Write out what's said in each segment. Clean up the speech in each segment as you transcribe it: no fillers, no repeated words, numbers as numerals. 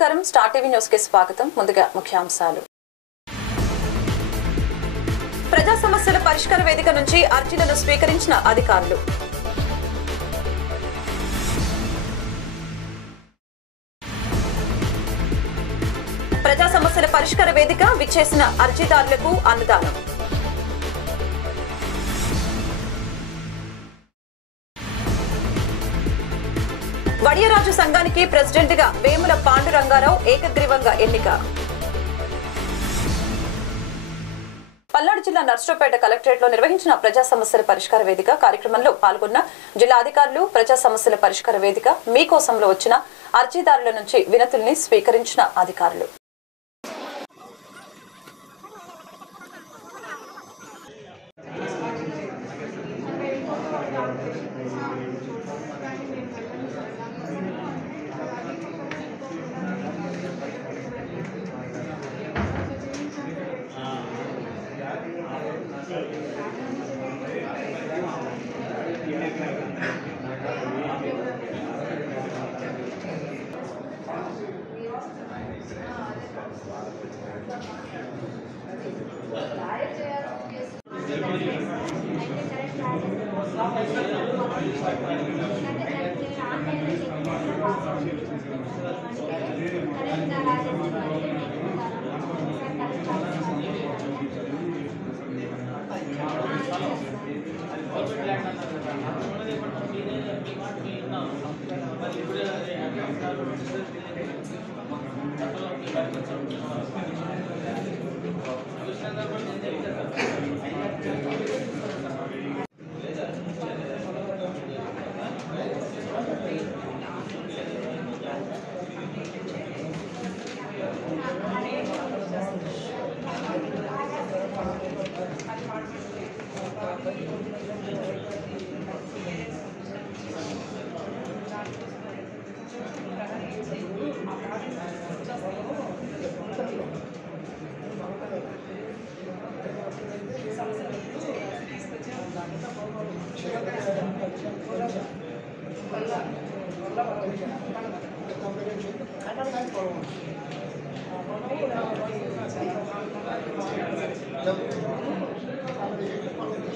నమస్కారం star TV news కి స్వాగతం. ముందుగా ముఖ్యాంశాలు. ప్రజా సమస్యల పరిష్కార వేదిక నుంచి అర్జీలను స్వీకరించిన అధికారులు. ప్రజా సమస్యల పరిష్కార వేదిక విచ్చేసిన అర్జీదారులకు అన్నదానం. వడియరాజు సంఘానికి ప్రెసిడెంట్ గా వేముల పాండురంగారావు ఏకగ్రీవంగా ఎన్నిక. పల్నాడు జిల్లా నర్సరావుపేట కలెక్టరేట్ లో నిర్వహించిన ప్రజా సమస్యల పరిష్కార వేదిక కార్యక్రమంలో పాల్గొన్న జిల్లా అధికారులు ప్రజా సమస్యల పరిష్కార వేదిక మీకోసంలో వచ్చిన అర్జీదారుల నుంచి వినతుల్ని స్వీకరించిన అధికారులు.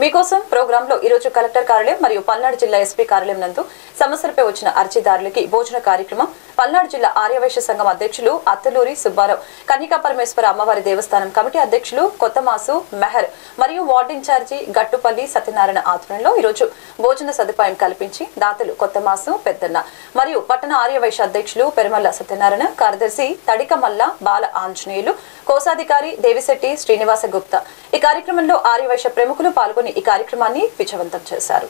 మీకోసం ప్రోగ్రామ్ లో ఈరోజు కలెక్టర్ కార్యాలయం మరియు పల్నాడు జిల్లా ఎస్పీ కార్యాలయం నందు సమస్యలపై వచ్చిన అర్జీదారులకి భోజన కార్యక్రమం. పల్నాడు జిల్లా ఆర్యవైశ్య సంఘం అధ్యక్షులు అత్తలూరి సుబ్బారావు, కన్నికా పరమేశ్వర అమ్మవారి దేవస్థానం కమిటీ అధ్యక్షులు కొత్తమాసు మెహర్ మరియు వార్డు ఇన్ఛార్జి గట్టుపల్లి సత్యనారాయణ ఆధ్వర్యంలో ఈరోజు భోజన సదుపాయం కల్పించి దాతలు కొత్తమాసు పెద్దన్న మరియు పట్టణ ఆర్యవైశ్య అధ్యక్షులు పెరుమల్ల సత్యనారాయణ, కార్యదర్శి తడికమల్ల బాల ఆంజనేయులు, కోశాధికారి దేవిశెట్టి శ్రీనివాస గుప్తా ఈ కార్యక్రమంలో ఆర్యవైశ్య ప్రముఖులు పాల్గొని ఈ కార్యక్రమాన్ని విజయవంతం చేశారు.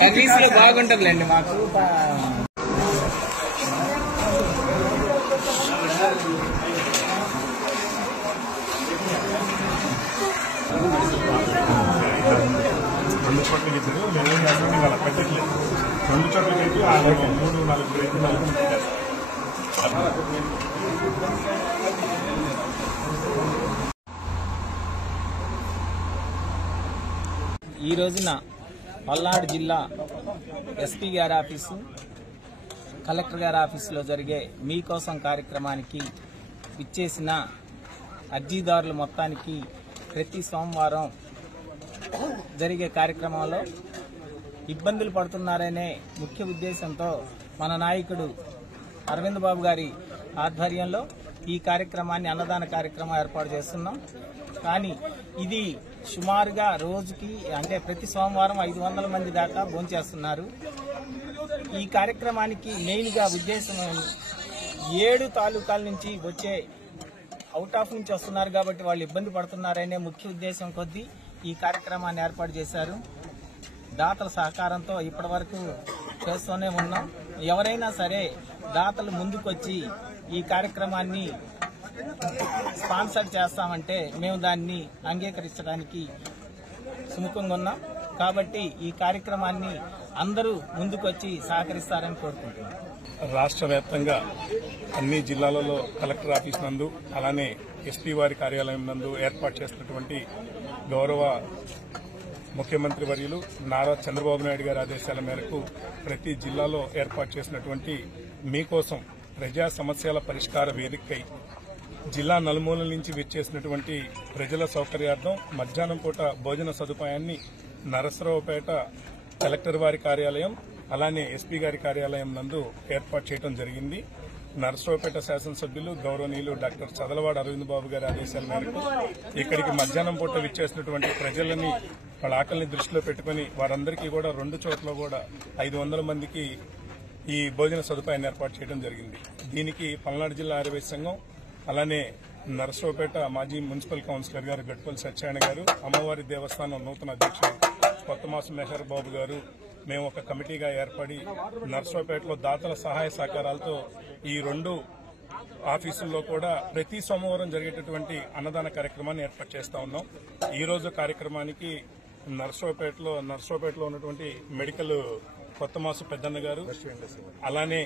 సర్వీస్ లో బాగుంటుందిలేండి మాకు. రెండు చోట్ల ఇద్దరు నేను వాళ్ళ పెట్టట్లేదు. రెండు చోట్ల కలిపి 3-4 ఈ రోజున పల్నాడు జిల్లా ఎస్పీ గారి ఆఫీసు, కలెక్టర్ గారి ఆఫీసులో జరిగే మీకోసం కార్యక్రమానికి ఇచ్చేసిన అర్జీదారుల మొత్తానికి ప్రతి సోమవారం జరిగే కార్యక్రమంలో ఇబ్బందులు పడుతున్నారనే ముఖ్య ఉద్దేశంతో మన నాయకుడు అరవింద్ బాబు గారి ఆధ్వర్యంలో ఈ కార్యక్రమాన్ని అన్నదాన కార్యక్రమం ఏర్పాటు చేస్తున్నాం. కానీ ఇది సుమారుగా రోజుకి అంటే ప్రతి సోమవారం 500 మంది దాకా భోంచేస్తున్నారు. ఈ కార్యక్రమానికి మెయిన్గా ఉద్దేశం 7 తాలూకాల నుంచి వచ్చే అవుట్ ఆఫ్ నుంచి వస్తున్నారు కాబట్టి వాళ్ళు ఇబ్బంది పడుతున్నారనే ముఖ్య ఉద్దేశం కొద్దీ ఈ కార్యక్రమాన్ని ఏర్పాటు చేశారు. దాతల సహకారంతో ఇప్పటి వరకు చేస్తూనే ఉన్నాం. ఎవరైనా సరే దాతలు ముందుకొచ్చి ఈ కార్యక్రమాన్ని స్పాన్సర్ చేస్తామంటే మేము దాన్ని అంగీకరించడానికి సుముఖంగా ఉన్నాం. కాబట్టి ఈ కార్యక్రమాన్ని అందరూ ముందుకొచ్చి సహకరిస్తారని కోరుకుంటున్నాం. రాష్ట్ర వ్యాప్తంగా అన్ని జిల్లాలలో కలెక్టర్ ఆఫీస్ నందు అలానే ఎస్పీ వారి కార్యాలయం నందు ఏర్పాటు చేసినటువంటి గౌరవ ముఖ్యమంత్రి వర్యులు నారా చంద్రబాబు నాయుడు గారి ఆదేశాల మేరకు ప్రతి జిల్లాలో ఏర్పాటు చేసినటువంటి మీకోసం ప్రజా సమస్యల పరిష్కార వేదికై జిల్లా నలుమూలల నుంచి విచ్చేసినటువంటి ప్రజల సౌకర్యార్థం మధ్యాహ్నం పూట భోజన సదుపాయాన్ని నరసరావుపేట కలెక్టర్ వారి కార్యాలయం అలానే ఎస్పీ గారి కార్యాలయం నందు ఏర్పాటు చేయడం జరిగింది. నరసరావుపేట శాసనసభ్యులు గౌరవనీయులు డాక్టర్ చదలవాడ అరవింద్ బాబు గారి ఆదేశాల మేరకు ఇక్కడికి మధ్యాహ్నం పూట విచ్చేసినటువంటి ప్రజలని వాళ్ళ ఆకలిని దృష్టిలో పెట్టుకుని వారందరికీ కూడా 2 చోట్ల కూడా 500 మందికి ఈ భోజన సదుపాయాన్ని ఏర్పాటు చేయడం జరిగింది. దీనికి పల్నాడు జిల్లా ఆర్యవైశ్య సంఘం అలానే నరసరావుపేట మాజీ మున్సిపల్ కౌన్సిలర్ గారు గట్పల్లి సత్యనారాయణ గారు, అమ్మవారి దేవస్థానం నూతన అధ్యక్షుడు కొత్తమాసు మెహర్ బాబు గారు మేము ఒక కమిటీగా ఏర్పడి నరసరావుపేటలో దాతల సహాయ సహకారాలతో ఈ 2 ఆఫీసుల్లో కూడా ప్రతి సోమవారం జరిగేటటువంటి అన్నదాన కార్యక్రమాన్ని ఏర్పాటు చేస్తా ఉన్నాం. ఈ రోజు కార్యక్రమానికి నరసరావుపేటలో ఉన్నటువంటి మెడికల్ కొత్తమాసు పెద్దన్న గారు అలానే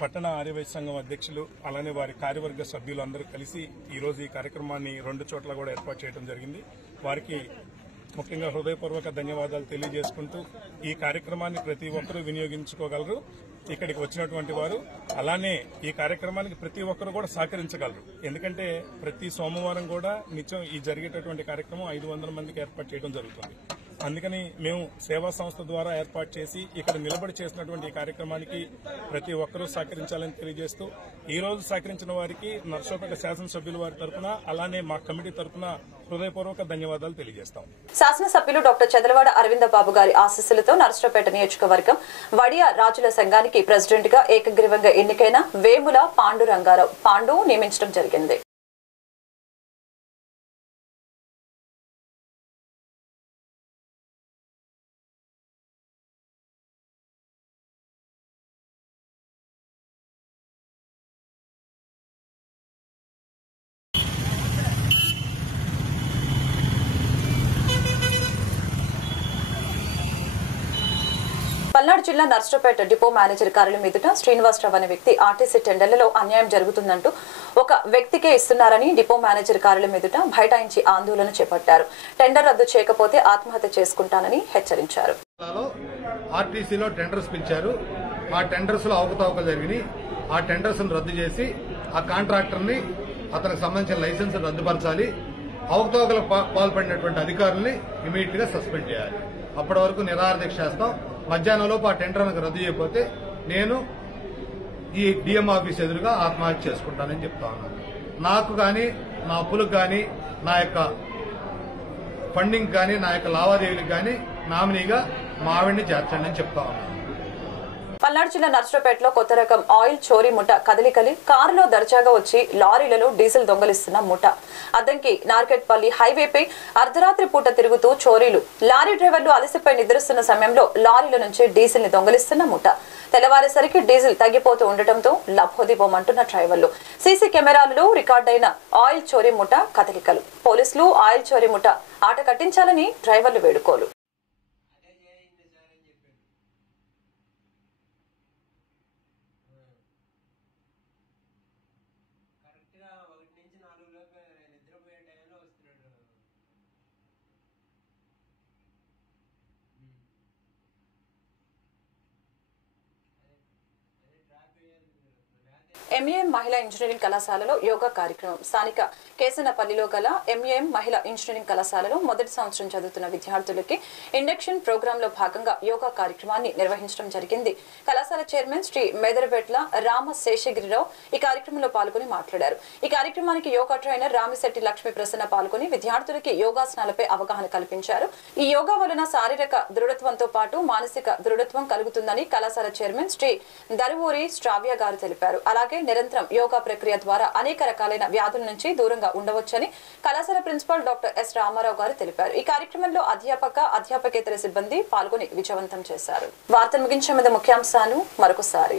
పట్టణ ఆర్యవైశ్య సంఘం అధ్యక్షులు అలానే వారి కార్యవర్గ సభ్యులు అందరూ కలిసి ఈ రోజు ఈ కార్యక్రమాన్ని 2 చోట్ల కూడా ఏర్పాటు చేయడం జరిగింది. వారికి ముఖ్యంగా హృదయపూర్వక ధన్యవాదాలు తెలియజేసుకుంటూ ఈ కార్యక్రమాన్ని ప్రతి ఒక్కరూ వినియోగించుకోగలరు. ఇక్కడికి వచ్చినటువంటి వారు అలానే ఈ కార్యక్రమానికి ప్రతి ఒక్కరు కూడా సహకరించగలరు. ఎందుకంటే ప్రతి సోమవారం కూడా నిత్యం ఈ జరిగేటటువంటి కార్యక్రమం 500 మందికి ఏర్పాటు చేయడం జరుగుతుంది. అందుకని మేము సేవా సంస్థ ద్వారా ఏర్పాటు చేసి ఇక్కడ నిలబడి చేసినటువంటి ఈ కార్యక్రమానికి ప్రతి ఒక్కరూ సహకరించాలని తెలియజేస్తూ ఈ రోజు సహకరించిన వారికి నరసరావుపేట శాసనసభ్యుల వారి తరఫున అలానే మా కమిటీ తరఫున హృదయపూర్వక ధన్యవాదాలు తెలియజేస్తాం. శాసనసభ్యులు డాక్టర్ చదలవాడ అరవింద బాబు గారి ఆశీస్సులతో నరసరావుపేట నియోజకవర్గం వడియా రాజుల సంఘానికి ప్రెసిడెంట్ గా ఏకగ్రీవంగా ఎన్నికైన వేముల పాండు నియమించడం జరిగింది. పల్నాడు జిల్లా నర్సరావుపేట డిపో మేనేజర్ కార్యాలయం ఎదుట శ్రీనివాసరావు అనే వ్యక్తి ఆర్టీసీ టెండర్లలో అన్యాయం జరుగుతుందంటూ ఒక వ్యక్తికే ఇస్తున్నారని డిపో మేనేజర్ కార్యాలయం ఎదుట బైఠాయించి ఆందోళన చేపట్టారు. టెండర్ రద్దు చేయకపోతే ఆత్మహత్య చేసుకుంటానని హెచ్చరించారు. ఆర్టీసీలో టెండర్స్ పిలిచారు. ఆ టెండర్స్ లో అవకతవకలు జరిగినాయి. ఆ టెండర్స్ రద్దు చేసి ఆ కాంట్రాక్టర్ ని అతనికి సంబంధించిన లైసెన్స్ రద్దుపరచాలి. అవకతవకలకు పాల్పడినటువంటి అధికారుల్ని ఇమీడియట్ గా సస్పెండ్ చేయాలి. అప్పటి వరకు నిరాహార దీక్ష చేస్తాం. మధ్యాహ్నంలోపు ఆ టెండర్ రద్దు చేయకపోతే నేను ఈ డిఎం ఆఫీస్ ఎదురుగా ఆత్మహత్య చేసుకుంటానని చెప్తా ఉన్నాను. నాకు కానీ నా అప్పులకు కానీ నా యొక్క ఫండింగ్ కానీ నా యొక్క లావాదేవీలకు కానీ నామినీగా మా ఆవిడ్ని చేర్చండి అని చెప్తా ఉన్నాను. పల్నాడు జిల్లా నర్సరావుపేటలో కొత్త రకం ఆయిల్ చోరీ ముఠ కదలికలి కారులో దర్జాగా వచ్చి లారీలలో డీజిల్ దొంగలిస్తున్న ముఠ అద్దంకి నార్కెట్పల్లి హైవేపై అర్ధరాత్రి పూట తిరుగుతూ చోరీలు. లారీ డ్రైవర్లు అలసిపై నిద్రిస్తున్న సమయంలో లారీల నుంచి డీజిల్ ని దొంగలిస్తున్న ముఠ. తెల్లవారేసరికి డీజిల్ తగ్గిపోతూ ఉండటంతో లభోదిబోమంటున్న డ్రైవర్లు. సీసీ కెమెరాలలో రికార్డైన ఆయిల్ చోరీ ముఠ కదలికలు. పోలీసులు ఆయిల్ చోరీ ముఠ ఆట కట్టించాలని డ్రైవర్లు వేడుకోలు. ఎంఏఎం మహిళా ఇంజనీరింగ్ కళాశాలలో యోగా కార్యక్రమం. స్థానిక కేసనపల్లిలో గల ఎంఏఎం మహిళా ఇంజనీరింగ్ కళాశాలలో మొదటి సంవత్సరం చదువుతున్న విద్యార్థులకి ఇండక్షన్ ప్రోగ్రాంలో భాగంగా యోగా కార్యక్రమాన్ని నిర్వహించడం జరిగింది. కళాశాల చైర్మన్ శ్రీ మేదరబెట్ల రామశేషగిరిరావు ఈ కార్యక్రమంలో పాల్గొని మాట్లాడారు. ఈ కార్యక్రమానికి యోగా ట్రైనర్ రామిశెట్టి లక్ష్మీ ప్రసన్న పాల్గొని విద్యార్థులకి యోగాసనాలపై అవగాహన కల్పించారు. ఈ యోగా వలన శారీరక దృఢత్వంతో పాటు మానసిక దృఢత్వం కలుగుతుందని కళాశాల చైర్మన్ శ్రీ దరువూరి శ్రావ్య గారు తెలిపారు. అలాగే నిరంతరం యోగా ప్రక్రియ ద్వారా అనేక రకాలైన వ్యాధుల నుంచి దూరంగా ఉండవచ్చని కళాశాల ప్రిన్సిపాల్ డాక్టర్ ఎస్ రామారావు గారు తెలిపారు. ఈ కార్యక్రమంలో అధ్యాపకేతర సిబ్బంది పాల్గొని విజయవంతం చేశారు. వార్తలు ముగించే ముందు ముఖ్యాంశాలు మరొకసారి.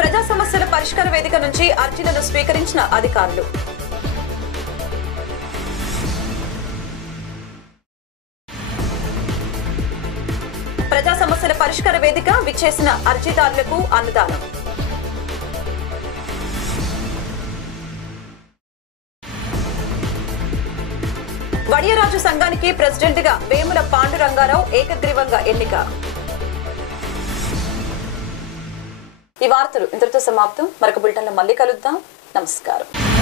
ప్రజా సమస్యల పరిష్కార వేదిక నుంచి అర్జీలను స్వీకరించిన అధికారులు. పరిష్కార వేదిక విచ్చేసిన అర్జీదారులకు అన్నదానం. వడియరాజు సంఘానికి ప్రెసిడెంట్ గా వేముల పాండురంగారావు ఏకగ్రీవంగా ఎన్నిక. ఈ వార్తలు ఇంతటితో సమాప్తం. మరొక బులెటిన్లో మళ్ళీ కలుద్దాం. నమస్కారం.